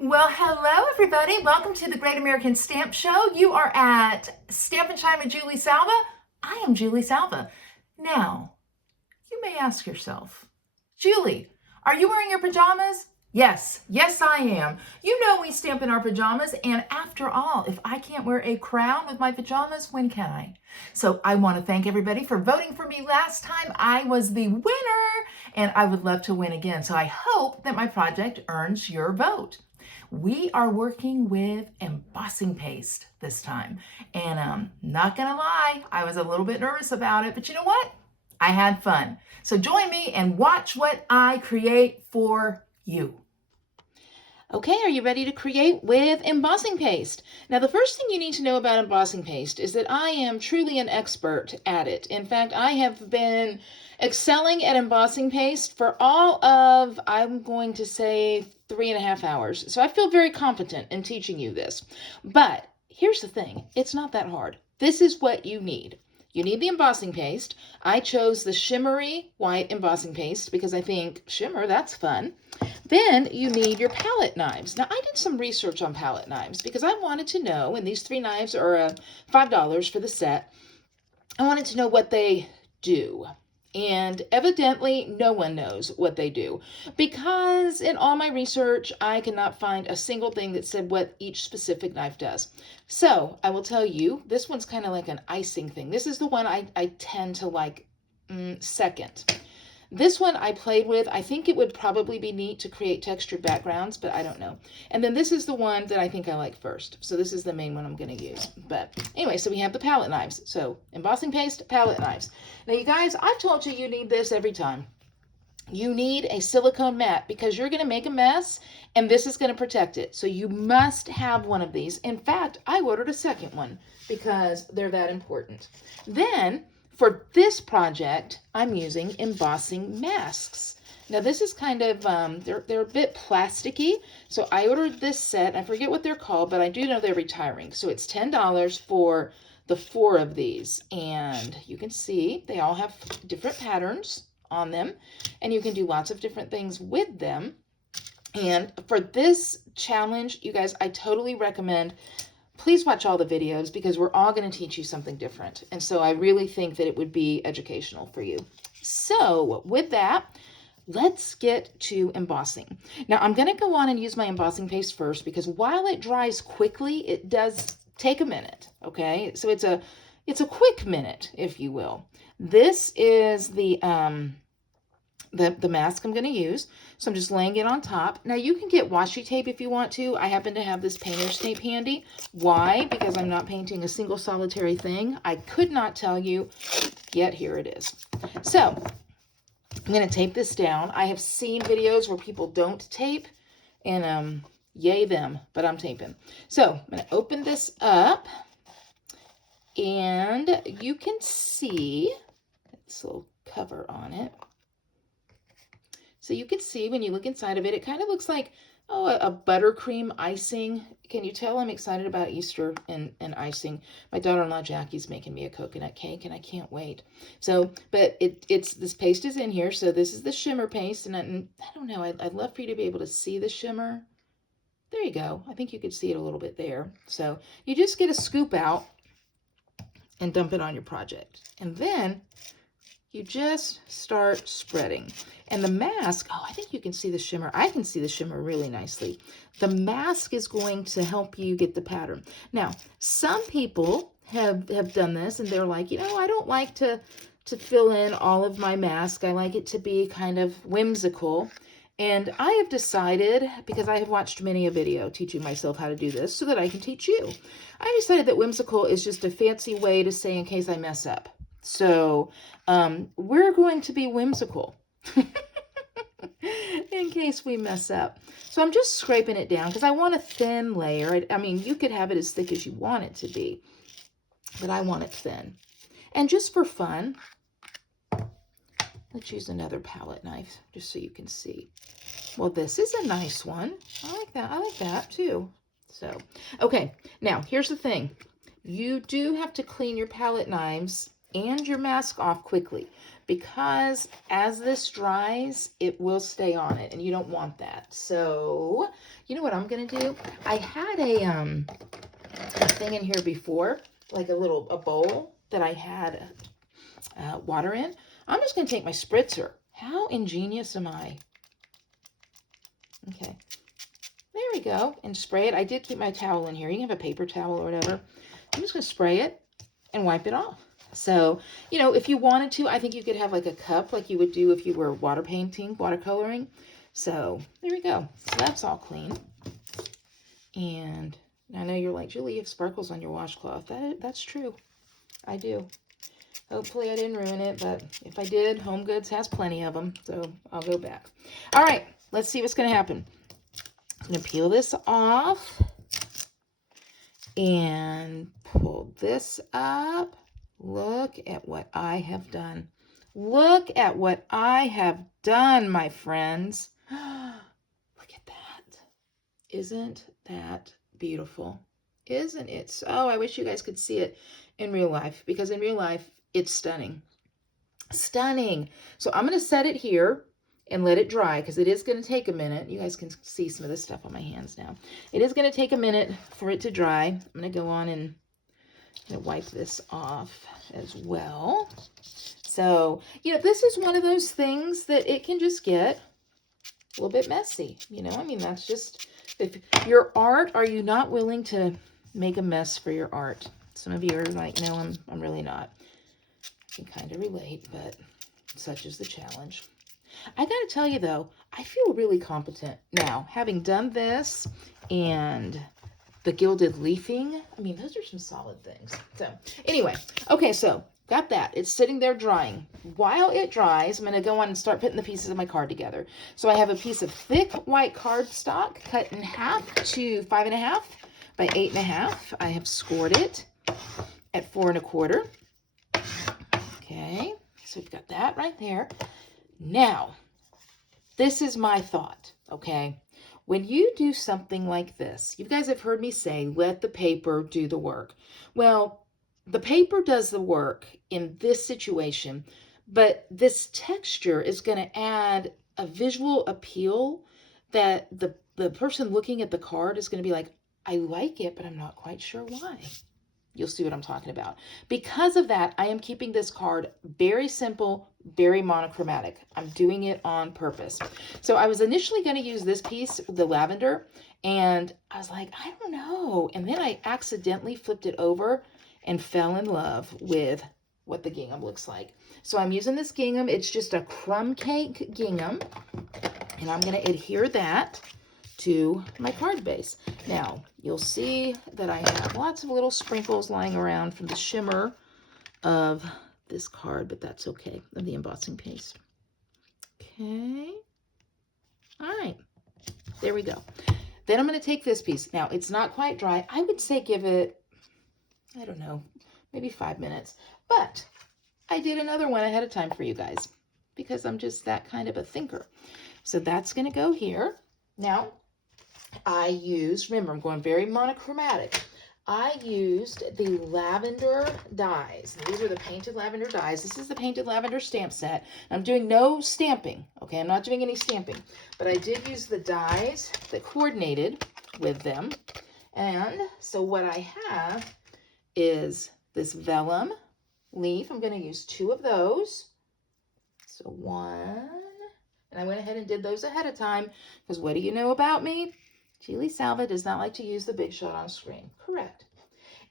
Well, hello everybody. Welcome to the Great American Stamp Show. You are at Stampin' Shine with Julie Salva. I am Julie Salva. Now, you may ask yourself, Julie, are you wearing your pajamas? Yes, I am. You know we stamp in our pajamas, and after all, if I can't wear a crown with my pajamas, when can I? So I want to thank everybody for voting for me last time. I was the winner, and I would love to win again. So I hope that my project earns your vote. We are working with embossing paste this time, and not gonna lie, I was a little bit nervous about it, but you know what? I had fun. So join me and watch what I create for you. Okay, are you ready to create with embossing paste? Now, the first thing you need to know about embossing paste is that I am truly an expert at it. In fact, I have been excelling at embossing paste for all of, I'm going to say, 3.5 hours. So I feel very competent in teaching you this. But here's the thing, it's not that hard. This is what you need. You need the embossing paste. I chose the shimmery white embossing paste because I think shimmer, that's fun. Then you need your palette knives. Now, I did some research on palette knives because I wanted to know, and these 3 knives are $5 for the set, I wanted to know what they do. And evidently, no one knows what they do because in all my research, I cannot find a single thing that said what each specific knife does. So I will tell you, this one's kind of like an icing thing. This is the one I tend to like second. This one I played with. I think it would probably be neat to create textured backgrounds, but I don't know. And then this is the one that I think I like first. So this is the main one I'm going to use. But anyway, so we have the palette knives. So embossing paste, palette knives. Now you guys, I've told you need this every time. You need a silicone mat because you're going to make a mess and this is going to protect it. So you must have one of these. In fact, I ordered a second one because they're that important. Then for this project, I'm using embossing masks. Now this is kind of, they're a bit plasticky. So I ordered this set. I forget what they're called, but I do know they're retiring. So it's $10 for the 4 of these. And you can see they all have different patterns on them. And you can do lots of different things with them. And for this challenge, you guys, I totally recommend please watch all the videos because we're all going to teach you something different. And so I really think that it would be educational for you. So with that, let's get to embossing. Now I'm going to go on and use my embossing paste first because while it dries quickly, it does take a minute. Okay, so it's a quick minute, if you will. This is the mask I'm going to use. So I'm just laying it on top. Now you can get washi tape if you want to. I happen to have this painter's tape handy. Why? Because I'm not painting a single solitary thing. I could not tell you, yet here it is. So I'm going to tape this down. I have seen videos where people don't tape, and yay them, but I'm taping. So I'm going to open this up, and you can see this little cover on it. So you can see when you look inside of it, it kind of looks like, oh, a buttercream icing. Can you tell I'm excited about Easter and icing? My daughter-in-law Jackie's making me a coconut cake, and I can't wait. So, but this paste is in here. So this is the shimmer paste, and I don't know. I'd love for you to be able to see the shimmer. There you go. I think you could see it a little bit there. So you just get a scoop out and dump it on your project, and then you just start spreading. And the mask, oh, I think you can see the shimmer. I can see the shimmer really nicely. The mask is going to help you get the pattern. Now, some people have done this and they're like, you know, I don't like to fill in all of my mask. I like it to be kind of whimsical. And I have decided, because I have watched many a video teaching myself how to do this so that I can teach you. I decided that whimsical is just a fancy way to say in case I mess up. So we're going to be whimsical in case we mess up. So I'm just scraping it down because I want a thin layer. I mean, you could have it as thick as you want it to be, but I want it thin. And just for fun, let's use another palette knife just so you can see. Well, this is a nice one. I like that. I like that too. So, okay. Now, here's the thing. You do have to clean your palette knives and your mask off quickly, because as this dries, it will stay on it, and you don't want that. So, you know what I'm gonna do? I had a thing in here before, like a bowl that I had water in. I'm just gonna take my spritzer. How ingenious am I? Okay, there we go, and spray it. I did keep my towel in here. You can have a paper towel or whatever. I'm just gonna spray it and wipe it off. So, you know, if you wanted to, I think you could have like a cup like you would do if you were water painting, watercoloring. So there we go. So that's all clean. And I know you're like, Julie, you have sparkles on your washcloth. That's true. I do. Hopefully I didn't ruin it, but if I did, Home Goods has plenty of them, so I'll go back. All right, let's see what's going to happen. I'm going to peel this off and pull this up. Look at what I have done. Look at what I have done, my friends. Look at that. Isn't that beautiful? Isn't it? So, I wish you guys could see it in real life, because in real life, it's stunning. Stunning. So I'm going to set it here and let it dry, because it is going to take a minute. You guys can see some of this stuff on my hands now. It is going to take a minute for it to dry. I'm going to go on and wipe this off as well. So, you know, this is one of those things that it can just get a little bit messy. You know, I mean, that's just, if your art, are you not willing to make a mess for your art? Some of you are like, no, I'm really not. I can kind of relate, but such is the challenge. I got to tell you, though, I feel really competent now, having done this and the gilded leafing. I mean, those are some solid things. So anyway, okay, so got that. It's sitting there drying. While it dries, I'm going to go on and start putting the pieces of my card together. So I have a piece of thick white cardstock cut in half to 5.5 by 8.5. I have scored it at 4 1/4. Okay, so we've got that right there. Now, this is my thought, okay? When you do something like this, you guys have heard me say, let the paper do the work. Well, the paper does the work in this situation, but this texture is going to add a visual appeal that the person looking at the card is going to be like, I like it, but I'm not quite sure why. You'll see what I'm talking about. Because of that, I am keeping this card very simple, very monochromatic. I'm doing it on purpose. So I was initially going to use this piece, the lavender, and I was like, I don't know. And then I accidentally flipped it over and fell in love with what the gingham looks like. So I'm using this gingham. It's just a Crumb Cake gingham, and I'm going to adhere that to my card base. Now, you'll see that I have lots of little sprinkles lying around from the shimmer of this card, but that's okay, of the embossing paste. Okay. All right. There we go. Then I'm going to take this piece. Now, it's not quite dry. I would say give it, I don't know, maybe 5 minutes. But I did another one ahead of time for you guys, because I'm just that kind of a thinker. So that's going to go here. Now, I used, remember, I'm going very monochromatic. I used the lavender dies. These are the painted lavender dies. This is the painted lavender stamp set. I'm doing no stamping, okay? I'm not doing any stamping, but I did use the dies that coordinated with them. And so what I have is this vellum leaf. I'm going to use 2 of those. So 1, and I went ahead and did those ahead of time, because what do you know about me? Julie Salva does not like to use the big shot on screen. Correct.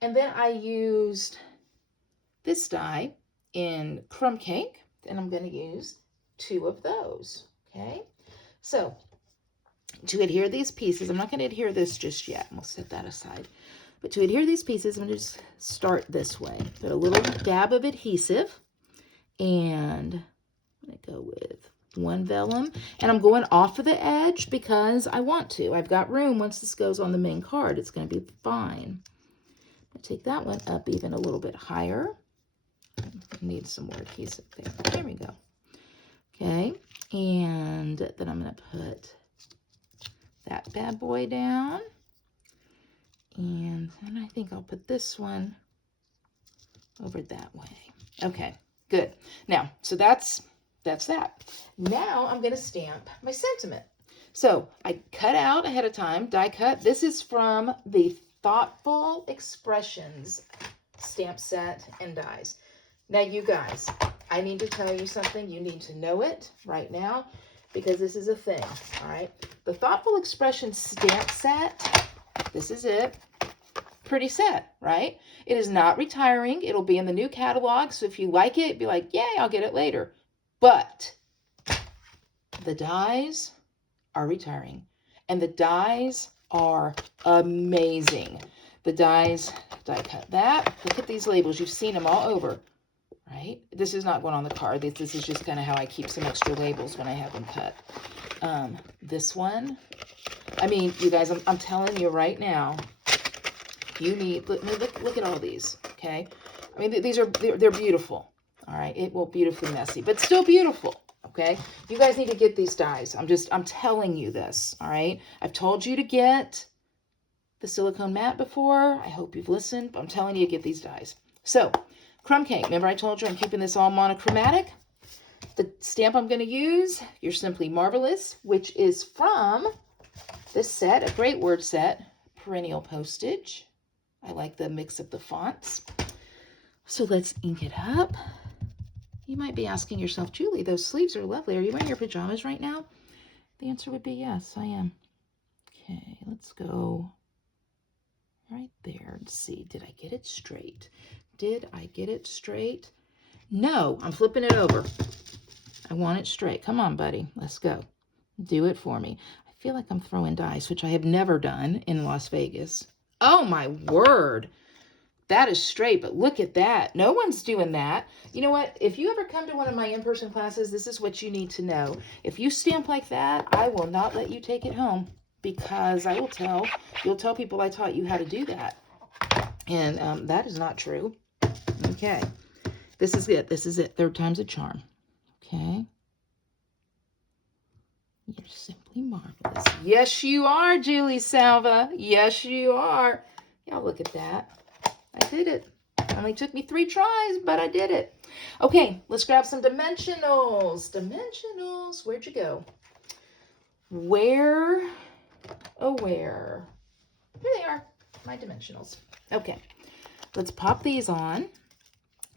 And then I used this die in Crumb Cake, and I'm going to use 2 of those. Okay. So to adhere these pieces, I'm not going to adhere this just yet. We'll set that aside. But to adhere these pieces, I'm going to just start this way. Put a little dab of adhesive, and I'm going to go with 1 vellum, and I'm going off of the edge because I want to. I've got room. Once this goes on the main card, it's going to be fine. I'll take that one up even a little bit higher. I need some more adhesive there. There we go. Okay, and then I'm going to put that bad boy down, and then I think I'll put this one over that way. Okay, good. Now, so that's that. Now I'm going to stamp my sentiment. So I cut out ahead of time, die cut. This is from the Thoughtful Expressions stamp set and dies. Now, you guys, I need to tell you something. You need to know it right now because this is a thing, all right? The Thoughtful Expressions stamp set, this is it. Pretty set, right? It is not retiring. It'll be in the new catalog, so if you like it, be like, yay, I'll get it later. But the dies are retiring, and the dies are amazing. The dies, die cut that. Look at these labels. You've seen them all over, right? This is not going on the card. This is just kind of how I keep some extra labels when I have them cut. This one, I mean, you guys, I'm telling you right now, you need, look at all these, okay? I mean, they're beautiful, all right? It will beautifully messy, but still beautiful. Okay, you guys need to get these dies. I'm telling you this, all right? I've told you to get the silicone mat before. I hope you've listened, but I'm telling you to get these dies. So, Crumb Cake. Remember I told you I'm keeping this all monochromatic? The stamp I'm going to use, You're Simply Marvelous, which is from this set, a great word set, Perennial Postage. I like the mix of the fonts. So let's ink it up. You might be asking yourself, Julie, those sleeves are lovely. Are you wearing your pajamas right now? The answer would be yes, I am. Okay, let's go right there and see. Did I get it straight? Did I get it straight? No, I'm flipping it over. I want it straight. Come on, buddy. Let's go. Do it for me. I feel like I'm throwing dice, which I have never done in Las Vegas. Oh, my word. That is straight, but look at that. No one's doing that. You know what? If you ever come to one of my in-person classes, this is what you need to know. If you stamp like that, I will not let you take it home because you'll tell people I taught you how to do that. And that is not true. Okay. This is it. This is it. Third time's a charm. Okay. You're simply marvelous. Yes, you are, Julie Salva. Yes, you are. Y'all look at that. I did it. It only took me 3 tries, but I did it. Okay, let's grab some dimensionals. Dimensionals. Where'd you go? Where? Oh, where? Here they are, my dimensionals. Okay, let's pop these on.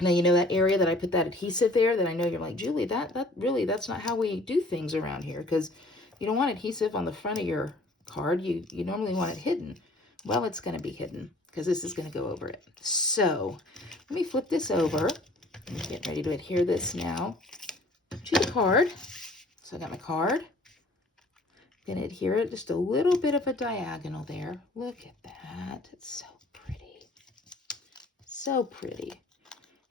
Now, you know that area that I put that adhesive there that I know you're like, Julie, that's not how we do things around here because you don't want adhesive on the front of your card. You normally want it hidden. Well, it's going to be hidden because this is going to go over it. So let me flip this over. I'm getting ready to adhere this now to the card. So I got my card. I'm going to adhere it just a little bit of a diagonal there. Look at that. It's so pretty. So pretty.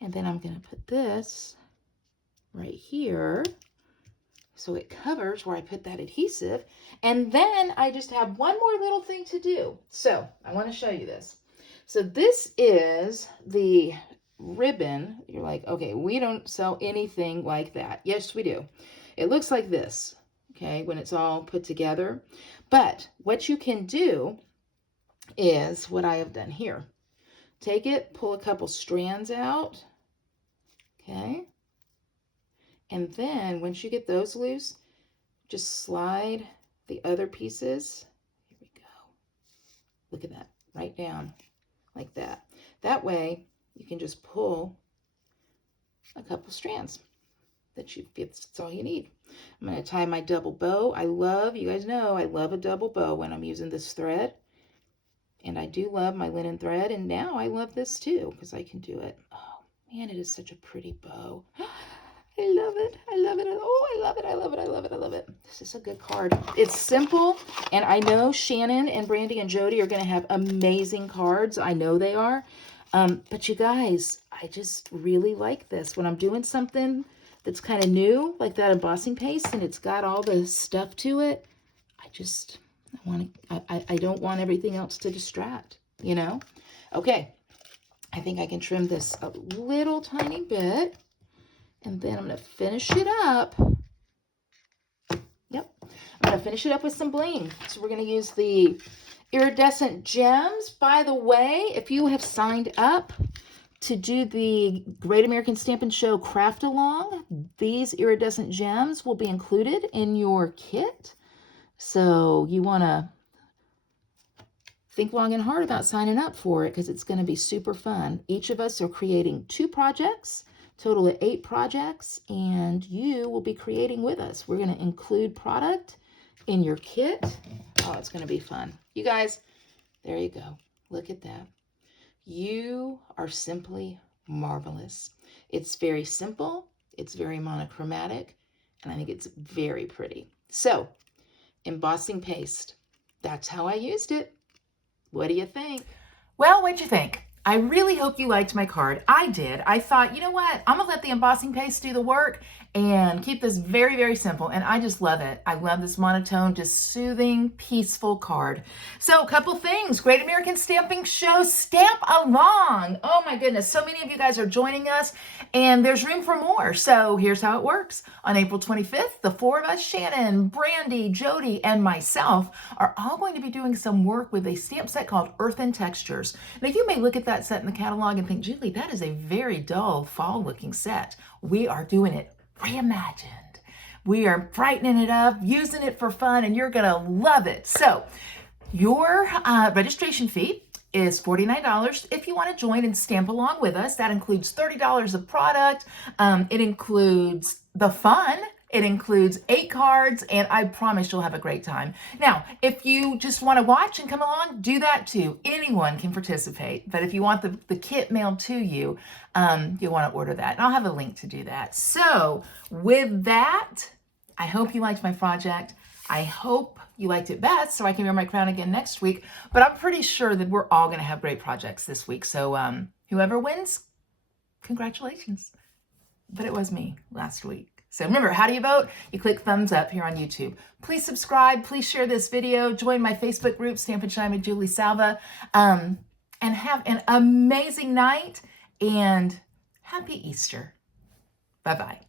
And then I'm going to put this right here so it covers where I put that adhesive. And then I just have one more little thing to do. So I want to show you this. So this is the ribbon. You're like, okay, we don't sell anything like that. Yes, we do. It looks like this, okay, when it's all put together. But what you can do is what I have done here. Take it, pull a couple strands out, okay? And then once you get those loose, just slide the other pieces. Here we go. Look at that, right down like that. That way you can just pull a couple strands that's all you need. I'm going to tie my double bow. You guys know I love a double bow when I'm using this thread. And I do love my linen thread. And now I love this too because I can do it. Oh man, it is such a pretty bow. I love it. I love it. Oh, I love it. I love it. I love it. I love it. This is a good card. It's simple. And I know Shannon and Brandy and Jody are going to have amazing cards. I know they are. But you guys, I just really like this. When I'm doing something that's kind of new, like that embossing paste, and it's got all the stuff to it, I don't want everything else to distract, you know? Okay. I think I can trim this a little tiny bit. And then I'm going to finish it up. Yep. I'm going to finish it up with some bling. So we're going to use the iridescent gems. By the way, if you have signed up to do the Great American Stampin' Show craft along, these iridescent gems will be included in your kit. So you want to think long and hard about signing up for it because it's going to be super fun. Each of us are creating 2 projects, total of 8 projects, and you will be creating with us. We're going to include product in your kit. Oh, it's going to be fun. You guys, there you go. Look at that. You are simply marvelous. It's very simple. It's very monochromatic, and I think it's very pretty. So, embossing paste. That's how I used it. What do you think? Well, what'd you think? I really hope you liked my card. I did. I thought, you know what? I'm going to let the embossing paste do the work and keep this very, very simple. And I just love it. I love this monotone, just soothing, peaceful card. So a couple things. Great American Stampin' Show, stamp along. Oh my goodness. So many of you guys are joining us and there's room for more. So here's how it works. On April 25th, the 4 of us, Shannon, Brandy, Jody, and myself, are all going to be doing some work with a stamp set called Earth and Textures. Now you may look at that set in the catalog and think, Julie, that is a very dull fall looking set. We are doing it reimagined. We are brightening it up, using it for fun, and you're gonna love it. So your registration fee is $49 if you want to join and stamp along with us. That includes $30 of product. It includes the fun. It includes 8 cards, and I promise you'll have a great time. Now, if you just want to watch and come along, do that too. Anyone can participate, but if you want the kit mailed to you, you'll want to order that. And I'll have a link to do that. So with that, I hope you liked my project. I hope you liked it best so I can wear my crown again next week, but I'm pretty sure that we're all going to have great projects this week. So whoever wins, congratulations. But it was me last week. So remember, how do you vote? You click thumbs up here on YouTube. Please subscribe. Please share this video. Join my Facebook group, Stampin' Shine with Julie Salva. And have an amazing night and happy Easter. Bye-bye.